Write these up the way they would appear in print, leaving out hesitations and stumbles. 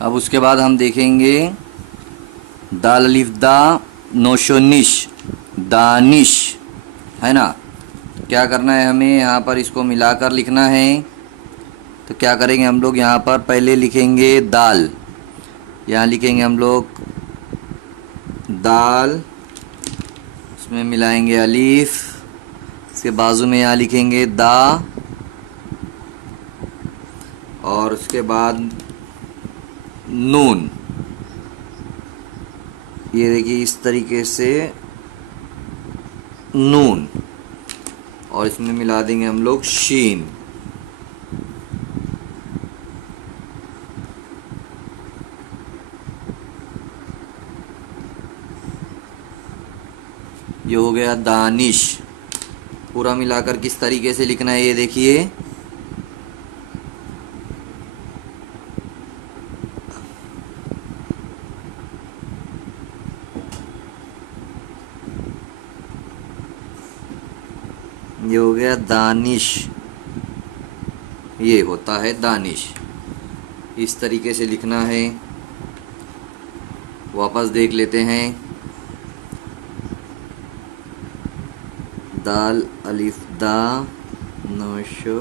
अब उसके बाद हम देखेंगे दाल अलिफ दा नोशो निश, दानिश, है ना। क्या करना है हमें, यहाँ पर इसको मिलाकर लिखना है। तो क्या करेंगे हम लोग, यहाँ पर पहले लिखेंगे दाल, यहाँ लिखेंगे हम लोग दाल, उसमें मिलाएंगे अलीफ, इसके बाजू में यहाँ लिखेंगे दा, और उसके बाद नून। ये देखिए इस तरीके से नून, और इसमें मिला देंगे हम लोग शीन। ये हो गया दानिश। पूरा मिलाकर किस तरीके से लिखना है ये देखिए, ये हो गया दानिश, ये होता है दानिश। इस तरीके से लिखना है। वापस देख लेते हैं, दाल अलिफ दा नोशो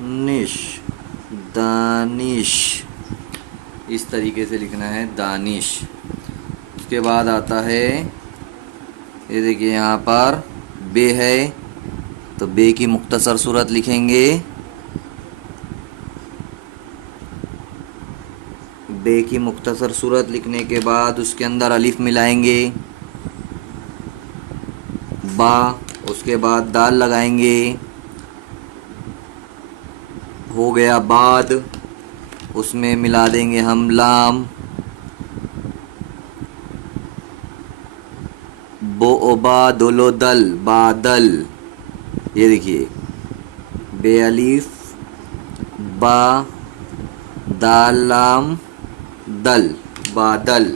निश, दानिश। इस तरीके से लिखना है दानिश। उसके बाद आता है, ये देखिए यहाँ पर बे है, तो बे की मुख्तसर सूरत लिखेंगे। बे की मुख्तसर सूरत लिखने के बाद उसके अंदर अलिफ मिलाएंगे, बा, उसके बाद दाल लगाएंगे, हो गया बाद, उसमें मिला देंगे हम लाम, बो ओबा दोलो दल, बादल। ये देखिए बे अलिफ बा दाल लाम दल, बादल।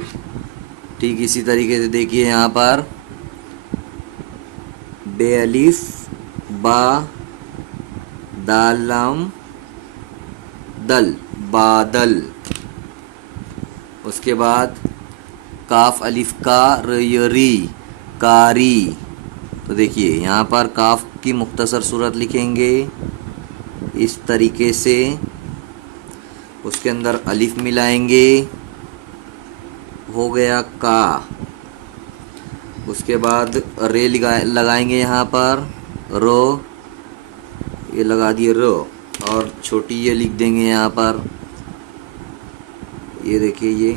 ठीक इसी तरीके से देखिए यहाँ पर बे अलिफ बा दाल लाम दल, बादल। उसके बाद काफ अलिफ का री, कारी। तो देखिए यहाँ पर काफ की मुख्तसर सूरत लिखेंगे इस तरीके से, उसके अंदर अलिफ मिलाएंगे, हो गया का। उसके बाद रे लगाएंगे यहाँ पर, रो, ये लगा दिए रो, और छोटी ये लिख देंगे यहाँ पर, ये देखिए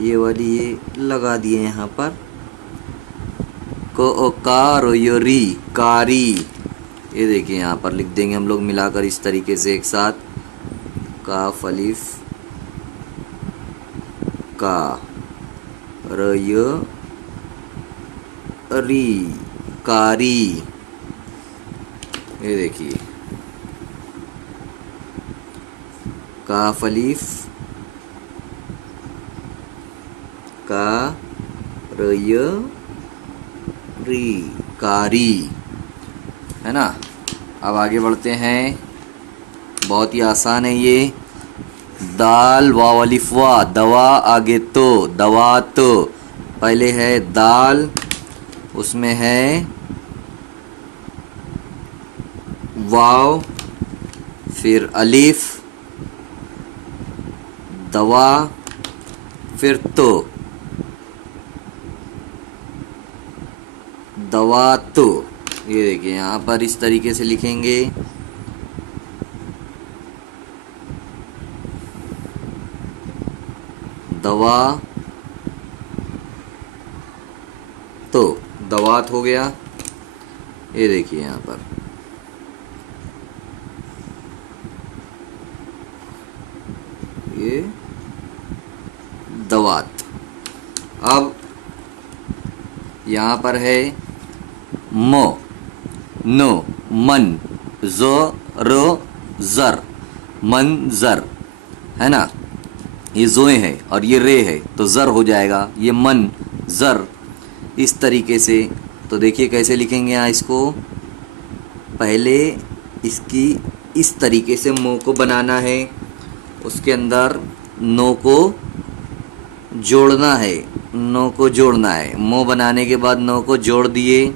ये वाली ये लगा दिए यहाँ पर, को ओ का रो यो री, कारी। ये देखिए यहाँ पर लिख देंगे हम लोग मिलाकर इस तरीके से एक साथ, काफ अलिफ का र यो री, कारी। ये देखिए काफ अलिफ का र यो री, कारी, है ना। अब आगे बढ़ते हैं, बहुत ही आसान है ये। दाल वाव अलिफ वा, दवा आगे तो, दवा तो। पहले है दाल, उसमें है वाव, फिर अलिफ, दवा, फिर तो, दवा तो। ये देखिए यहाँ पर इस तरीके से लिखेंगे, दवा तो, दवात हो गया। ये देखिए यहाँ पर ये दवात। अब यहाँ पर है मो, नो, मन, जो, रो, जर, मंजर, है ना। ये जोए है और ये रे है तो जर हो जाएगा, ये मन जर। इस तरीके से तो देखिए कैसे लिखेंगे यहाँ इसको, पहले इसकी इस तरीके से मुंह को बनाना है, उसके अंदर नो को जोड़ना है, नो को जोड़ना है। मो बनाने के बाद नो को जोड़ दिए,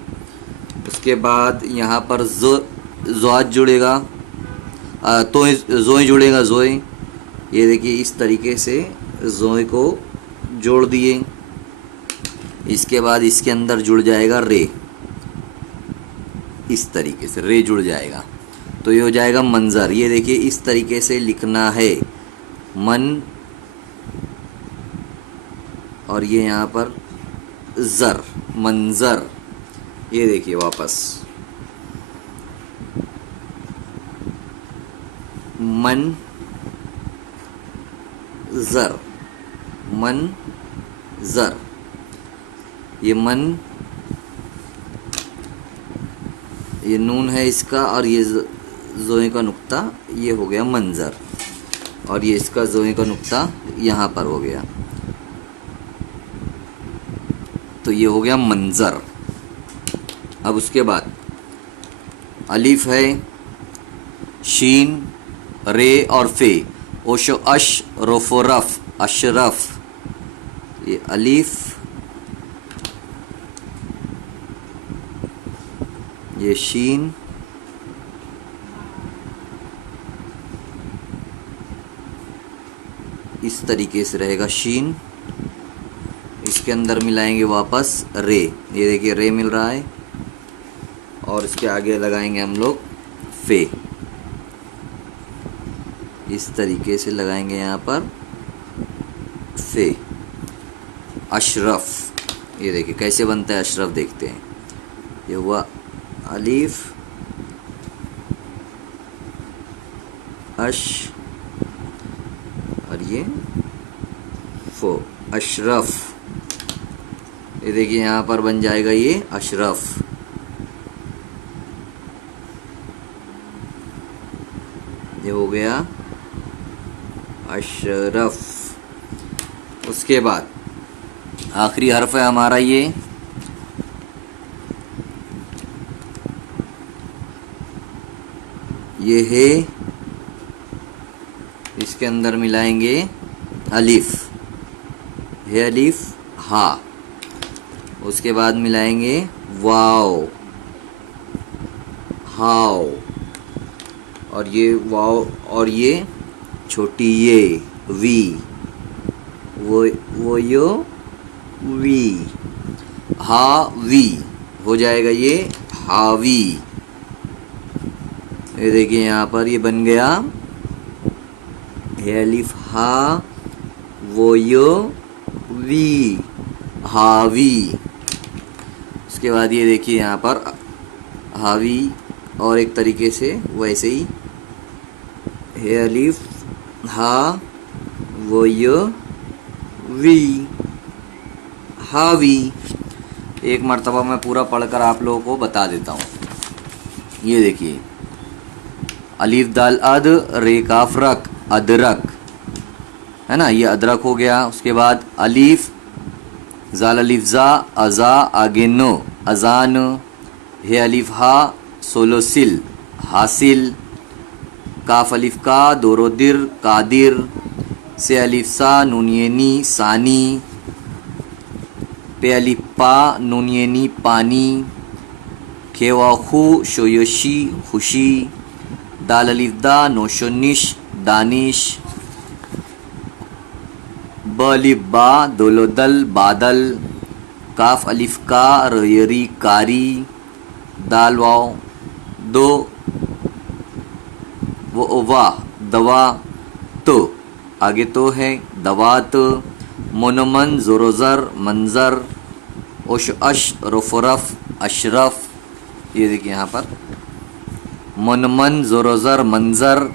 उसके बाद यहाँ पर ज़ोज जुड़ेगा, तो ज़ोई जुड़ेगा, ज़ोई। ये देखिए इस तरीके से ज़ोई को जोड़ दिए। इसके बाद इसके अंदर जुड़ जाएगा रे, इस तरीके से रे जुड़ जाएगा, तो ये हो जाएगा मंजर। ये देखिए इस तरीके से लिखना है, मन, और ये यहाँ पर ज़र, मंजर। ये देखिए वापस, मन ज़र, मन ज़र। ये मन, ये नून है इसका, और ये ज़ोए का नुक्ता, ये हो गया मंजर, और ये इसका ज़ोए का नुक्ता यहाँ पर हो गया, तो ये हो गया मंजर। अब उसके बाद अलिफ है, शीन, रे और फे, ओशो अश, रोफो रफ, अशरफ। ये अलिफ, ये शीन, इस तरीके से रहेगा शीन। इसके अंदर मिलाएंगे वापस रे, ये देखिए रे मिल रहा है, और इसके आगे लगाएंगे हम लोग फे, इस तरीके से लगाएंगे यहाँ पर फे। अशरफ, ये देखिए कैसे बनता है अशरफ, देखते हैं। ये हुआ अलीफ, अश, और ये फो, अशरफ। ये देखिए यहाँ पर बन जाएगा ये अशरफ। ये हो गया अशरफ। उसके बाद आखिरी हर्फ है हमारा ये है, इसके अंदर मिलाएंगे अलिफ, है अलिफ, हा। उसके बाद मिलाएंगे वाव, हाव, और ये वाव, और ये छोटी ये वी, वो यो वी, हा वी, हो जाएगा ये हावी। ये देखिए यहाँ पर ये बन गया है अलिफ हा, वो यो वी, हावी। उसके बाद ये देखिए यहाँ पर हावी, और एक तरीके से वैसे ही है अलिफ हा, वो यो वी, हावी। एक मर्तबा मैं पूरा पढ़कर आप लोगों को बता देता हूँ। ये देखिए अलिफ दाल अद, रे काफ रक, अदरक, है ना, ये अदरक हो गया। उसके बाद अलिफ, जाल अलिफ जा, अजा, आगे नो, अजान, हे अलिफ हा, सोलोसिल, हासिल, काफ अलिफ का, दोरोदिर, कादिर, से अलिफ सा, नूनियनी, सानी, पे अलिफ पा, नूनियनी, पानी, खेवाखू, शोयशी, खुशी, दाल अलिफ दा, नोशोनिश, दानिश, ब अलिफ बा, दोलोदल, बादल, काफ अलिफ का, रयरी, कारी, दाल वाव दो, वो वा, दवा, तो आगे तो है दवात, मोनोमन, जोरोज़र, मंजर, ओश अश, रोफरफ, अशरफ। ये देखिए यहाँ पर मोनमन, जोरोज़र, मंजर,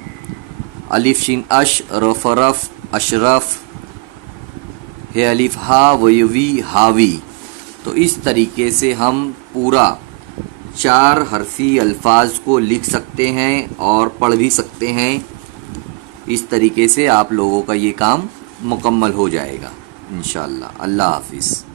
अलिफ शिन अश, रोफरफ, अशरफ, है अलिफ हा, वयुवी, हावी। तो इस तरीके से हम पूरा 4 हरफी अल्फाज को लिख सकते हैं और पढ़ भी सकते हैं। इस तरीके से आप लोगों का ये काम मुकम्मल हो जाएगा इंशाअल्लाह। अल्लाह हाफिज़।